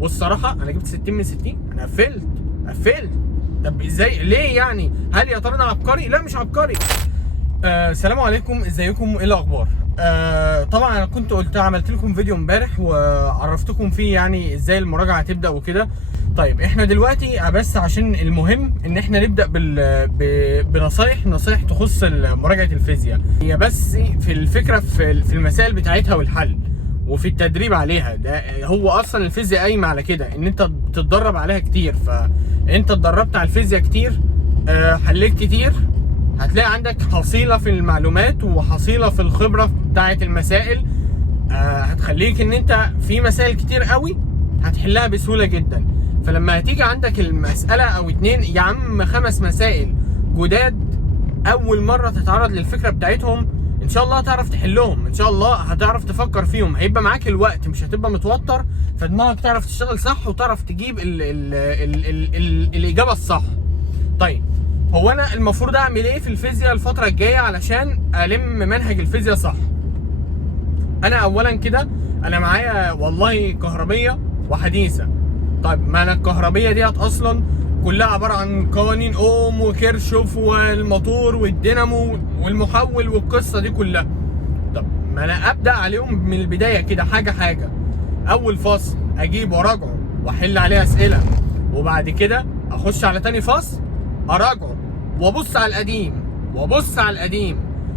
والصراحه انا جبت 60 من 60. انا قفلت. طب ازاي؟ ليه يعني؟ هل يا ترى انا عبقري؟ لا مش عبقري. السلام عليكم، ازيكم؟ ايه الاخبار؟ طبعا انا كنت عملت لكم فيديو امبارح وعرفتكم فيه يعني ازاي المراجعه هتبدا وكده. طيب احنا دلوقتي بس عشان المهم ان احنا نبدا بنصايح تخص مراجعه الفيزياء. هي بس في الفكره في المسائل بتاعتها والحل وفي التدريب عليها. ده هو اصلا الفيزياء قايمه على كده، ان انت بتتدرب عليها كتير. فانت اتدربت على الفيزياء كتير، حليت كتير، هتلاقي عندك حصيله في المعلومات وحصيله في الخبره بتاعه المسائل. هتخليك ان انت في مسائل كتير قوي هتحلها بسهوله جدا. فلما هتيجي عندك المساله او اتنين يا عم 5 مسائل جداد اول مره تتعرض للفكره بتاعتهم، ان شاء الله هتعرف تحلهم، ان شاء الله هتعرف تفكر فيهم، هيبقى معاك الوقت، مش هتبقى متوتر، فدماغك تعرف تشتغل صح وتعرف تجيب الاجابه الصح. طيب هو انا المفروض اعمل ايه في الفيزياء الفتره الجايه علشان الم منهج الفيزياء صح؟ انا اولا كده انا معايا والله كهربيه وحديثه. طيب ما انا الكهربيه ديت اصلا كلها عباره عن قوانين اوم وكيرشوف والموتور والدينامو والمحول والقصه دي كلها. طب ما انا ابدا عليهم من البدايه كده حاجه حاجه. اول فصل اجيب وراجعه واحل عليه اسئله، وبعد كده اخش على تاني فصل اراجعه وابص على القديم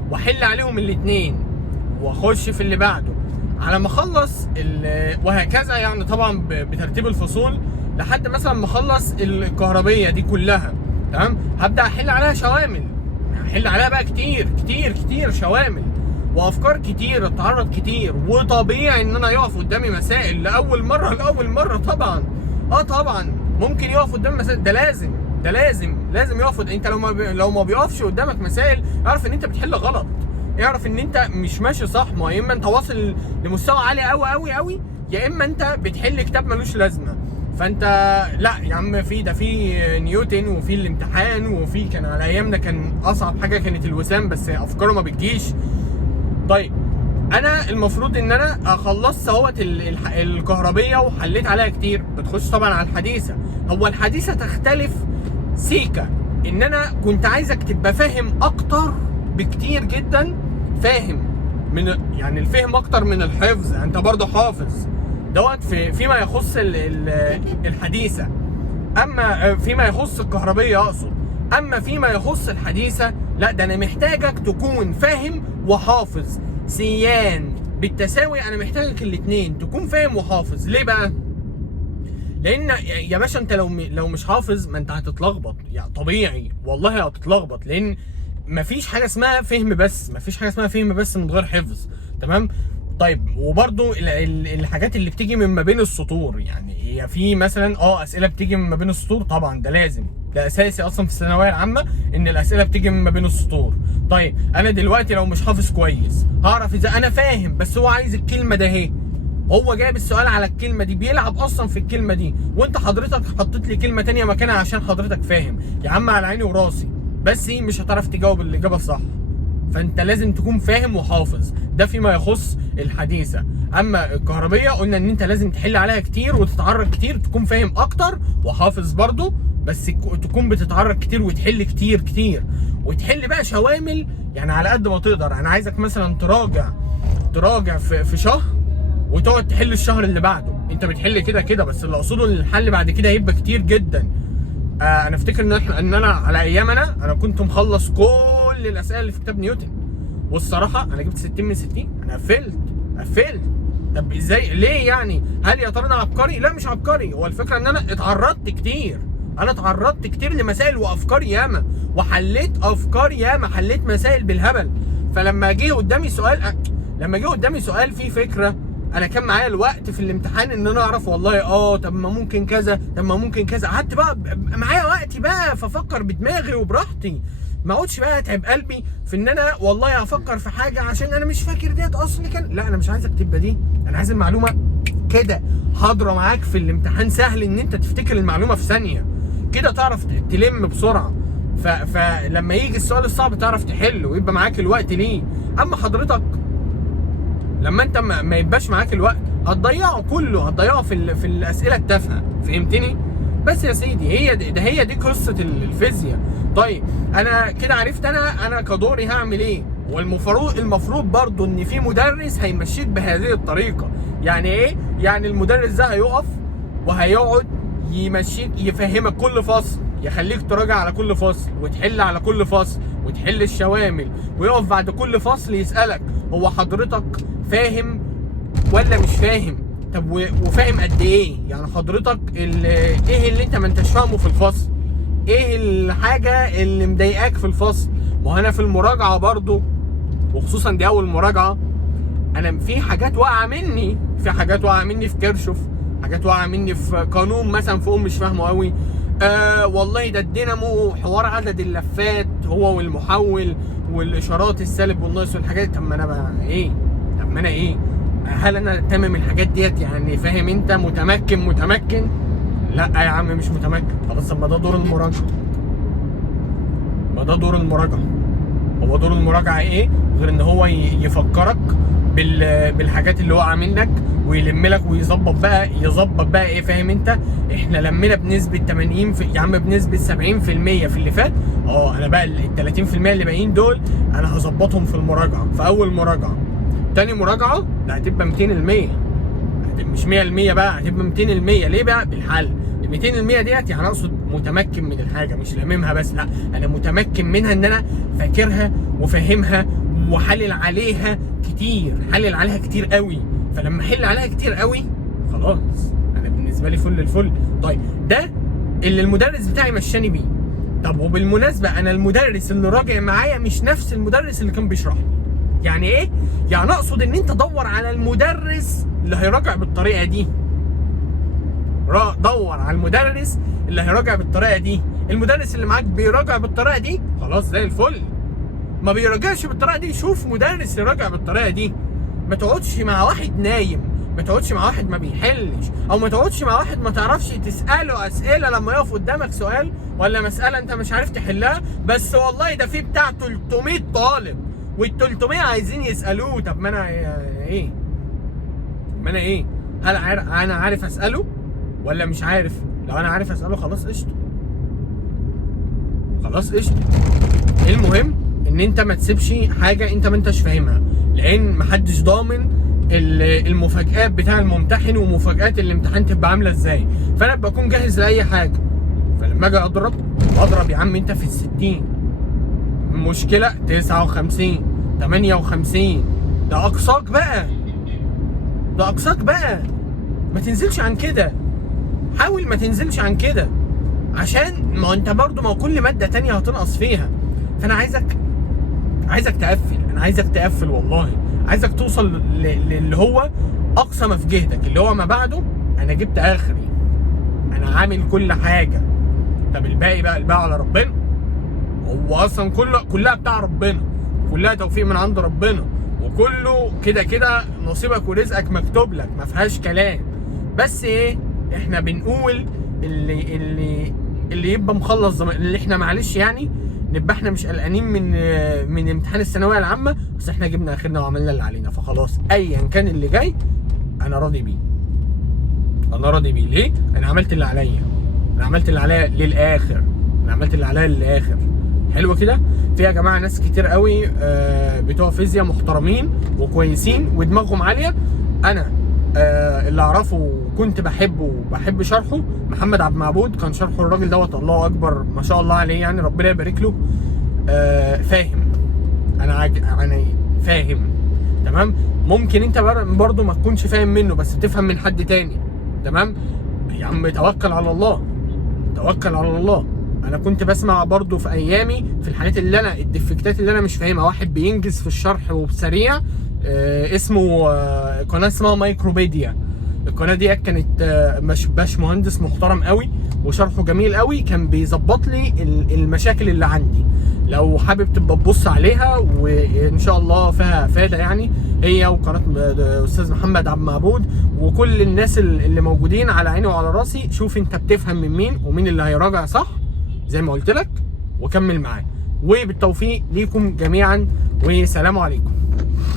واحل عليهم الاثنين واخش في اللي بعده على ما اخلص وهكذا يعني، طبعا بترتيب الفصول لحد مثلا ما اخلص الكهربيه دي كلها. تمام، هبدا احل عليها شوامل، هحل عليها بقى كتير شوامل وافكار كتير، اتعرض كتير، وطبيعي ان انا يقف قدامي مسائل لاول مره طبعا. طبعا ممكن يقف قدامي مسائل، ده لازم يقف. انت لو ما بيقفش قدامك مسائل اعرف ان انت بتحل غلط، اعرف ان انت مش ماشي صح. ما يا اما انت واصل لمستوى عالي قوي يا اما انت بتحل كتاب ملوش لازمه. فانت لا يا عم، في نيوتن وفي الامتحان، وفي كان على ايامنا كان اصعب حاجه كانت الوسام، بس افكاره ما بتجيش. طيب انا المفروض ان انا خلصت اهوت الكهربيه وحليت عليها كتير. بتخش طبعا على الحديثه. هو الحديثه تختلف سيكا، ان انا كنت عايزك تبقى فاهم اكتر بكتير جدا، فاهم من يعني الفهم اكتر من الحفظ. انت برضه حافظ دوت فيما يخص الحديثه، اما فيما يخص الكهربيه اقصد. اما فيما يخص الحديثه لا، ده انا محتاجك تكون فاهم وحافظ سيان بالتساوي. انا محتاجك الاثنين تكون فاهم وحافظ. ليه بقى؟ لان يا باشا انت لو مش حافظ ما انت هتتلخبط، يعني طبيعي والله هتتلخبط، لان مفيش حاجه اسمها فهم بس من غير حفظ. تمام. طيب وبرضو الحاجات اللي بتيجي من ما بين السطور، يعني هي في مثلا اسئله بتيجي من ما بين السطور، طبعا ده لازم، ده اساسي اصلا في الثانويه العامه ان الاسئله بتيجي من ما بين السطور. طيب انا دلوقتي لو مش حافظ كويس هعرف اذا انا فاهم بس هو عايز الكلمه ده اهي، هو جايب السؤال على الكلمه دي، بيلعب اصلا في الكلمه دي، وانت حضرتك حطيت لي كلمه ثانيه مكانها عشان حضرتك فاهم. يا عم على عيني وراسي، بس مش هتعرف تجاوب الاجابه الصح. فانت لازم تكون فاهم وحافظ، ده فيما يخص الحديثه. اما الكهربيه قلنا ان انت لازم تحل عليها كتير وتتعرض كتير، تكون فاهم اكتر وحافظ برضو، بس تكون بتتعرض كتير وتحل كتير وتحل بقى شوامل يعني على قد ما تقدر. انا عايزك مثلا تراجع في شهر وتقعد تحل الشهر اللي بعده. انت بتحل كده بس اللي اقصده ان الحل بعد كده هيبقى كتير جدا. انا افتكر ان انا على ايام انا كنت مخلص كل الاسئله اللي في كتاب نيوتن، والصراحه انا جبت 60 من 60. انا قفلت. طب ازاي؟ ليه يعني؟ هل يا ترى انا عبقري؟ لا مش عبقري. هو الفكره ان انا اتعرضت كتير لمسائل وافكار ياما، وحليت افكار ياما، حليت مسائل بالهبل. فلما جه قدامي سؤال فيه فكره، انا كان معايا الوقت في الامتحان ان انا اعرف والله طب ما ممكن كذا، قعدت بقى معايا وقتي بقى فافكر بدماغي وبراحتي، ما اقعدش بقى اتعب قلبي في ان انا والله افكر في حاجه عشان انا مش فاكر ديت اصلا لا انا مش عايزك تبقى دي. انا عايز المعلومه كده حاضره معاك في الامتحان، سهل ان انت تفتكر المعلومه في ثانيه كده، تعرف تلم بسرعه. فلما يجي السؤال الصعب تعرف تحله ويبقى معاك الوقت ليه. اما حضرتك لما انت ما يبقاش معاك الوقت هتضيعه كله، هتضيعه في الاسئله التافهه، فهمتني؟ بس يا سيدي هي دي قصه الفيزياء. طيب انا كده عرفت انا كدوري هعمل ايه، والمفروض برضو ان في مدرس هيمشيك بهذه الطريقه. يعني ايه؟ يعني المدرس ده هيقف وهيقعد يمشيك، يفهمك كل فصل، يخليك تراجع على كل فصل وتحل على كل فصل وتحل الشوامل، ويقف بعد كل فصل يسألك هو حضرتك فاهم ولا مش فاهم؟ طب وفاهم قد ايه؟ يعني حضرتك ايه اللي انت ما انتش فاهمه في الفصل؟ ايه الحاجة اللي مضايقاك في الفصل؟ ما هو انا في المراجعة برضو، وخصوصا دي اول مراجعة، انا في حاجات واقعة مني في كيرشوف، حاجات واقعة مني في قانون مثلا في مش فاهمه قوي. والله ده الدينامو حوار عدد اللفات هو والمحول والاشارات السالب والناقص والحاجات. طب ما انا ايه؟ هل انا تمام الحاجات ديت؟ يعني فاهم انت؟ متمكن؟ لا يا عم مش متمكن. خلاص ما ده دور المراجعة. هو دور المراجعة ايه غير ان هو يفكرك بالحاجات اللي واقعه منك، ويلم لك ويظبط بقى ايه، فاهم انت؟ احنا لمينا بنسبه 80 يا عم بنسبه 70% في اللي فات. انا بقى ال 30% اللي باقيين دول انا هظبطهم في المراجعه، في اول مراجعه. تاني مراجعه ده هتبقى 200%، مش 100% بقى، هتبقى 200%. ليه بقى؟ بالحل. ال 200% ديت يعني اقصد متمكن من الحاجه، مش لاممها بس، لا انا متمكن منها، ان انا فاكرها وفاهمها وحلل عليها كتير قوي. فلما احل عليها كتير قوي خلاص انا بالنسبه لي فل الفل. طيب ده اللي المدرس بتاعي مشاني بيه. طب وبالمناسبه انا المدرس اللي راجع معايا مش نفس المدرس اللي كان بيشرح لي. يعني ايه؟ يعني اقصد ان انت دور على المدرس اللي هيراجع بالطريقه دي. دور على المدرس اللي هيراجع بالطريقه دي. المدرس اللي معاك بيراجع بالطريقه دي خلاص زي الفل. ما بيراجعش بالطريقه دي، شوف مدرس يراجع بالطريقه دي. ما تقعدش مع واحد نايم، ما تقعدش مع واحد ما بيحلش، او ما تقعدش مع واحد ما تعرفش تساله اسئله لما يقف قدامك سؤال ولا مساله انت مش عارف تحلها، بس والله ده في بتاع 300 طالب وال 300 عايزين يسالوه. طب ما انا ايه؟ هل انا عارف اساله ولا مش عارف؟ لو انا عارف اساله خلاص قشطه. المهم ان انت ما تسيبش حاجه انت ما انتش فاهمها، لان محدش ضامن المفاجآت بتاع الممتحن ومفاجآت الامتحان تبقى عامله ازاي. فانا بكون جاهز لاي حاجه، فلما اجي اضرب يا عم انت في ال60 مشكله 59 58 ده اقصاك بقى. ما تنزلش عن كده، حاول ما تنزلش عن كده، عشان ما انت برضو ما كل ماده تانية هتنقص فيها. فانا عايزك تقفل والله، عايزك توصل للي هو اقصى ما في جهدك، اللي هو ما بعده انا جبت اخري، انا عامل كل حاجه. طب الباقي على ربنا. هو اصلا كلها بتاع ربنا، كلها توفيق من عند ربنا، وكله كده نصيبك ورزقك مكتوب لك، ما فيهاش كلام. بس ايه، احنا بنقول اللي يبقى مخلص اللي احنا معلش يعني نبقى احنا مش قلقانين من امتحان الثانويه العامه، بس احنا جبنا اخرنا وعملنا اللي علينا، فخلاص ايا كان اللي جاي انا راضي بيه. ليه؟ انا عملت اللي عليا للاخر. حلو كده. في يا جماعه ناس كتير قوي بتوع فيزياء محترمين وكويسين ودماغهم عاليه. انا اللي اعرفه كنت بحب شرحه محمد عبد المعبود. كان شرحه الراجل دوت الله اكبر ما شاء الله عليه، يعني ربنا يبارك له. فاهم، انا فاهم تمام. ممكن انت برضه ما تكونش فاهم منه بس تفهم من حد تاني، تمام يا عم. توكل على الله. انا كنت بسمع برضه في ايامي في الحاجات الديفكتات اللي انا مش فاهمها، واحد بينجز في الشرح وبسريع، اسمه قناه اسمها مايكروبيديا. القناه دي كانت باشمهندس محترم قوي وشرحه جميل قوي، كان بيظبط لي المشاكل اللي عندي. لو حابب تبقى تبص عليها وان شاء الله فيها فايده، يعني هي وقناه استاذ محمد عبد المعبود وكل الناس اللي موجودين على عيني وعلى راسي. شوف انت بتفهم من مين ومين اللي هيراجع صح زي ما قلت لك، وكمل معاه. وبالتوفيق ليكم جميعا، والسلام عليكم.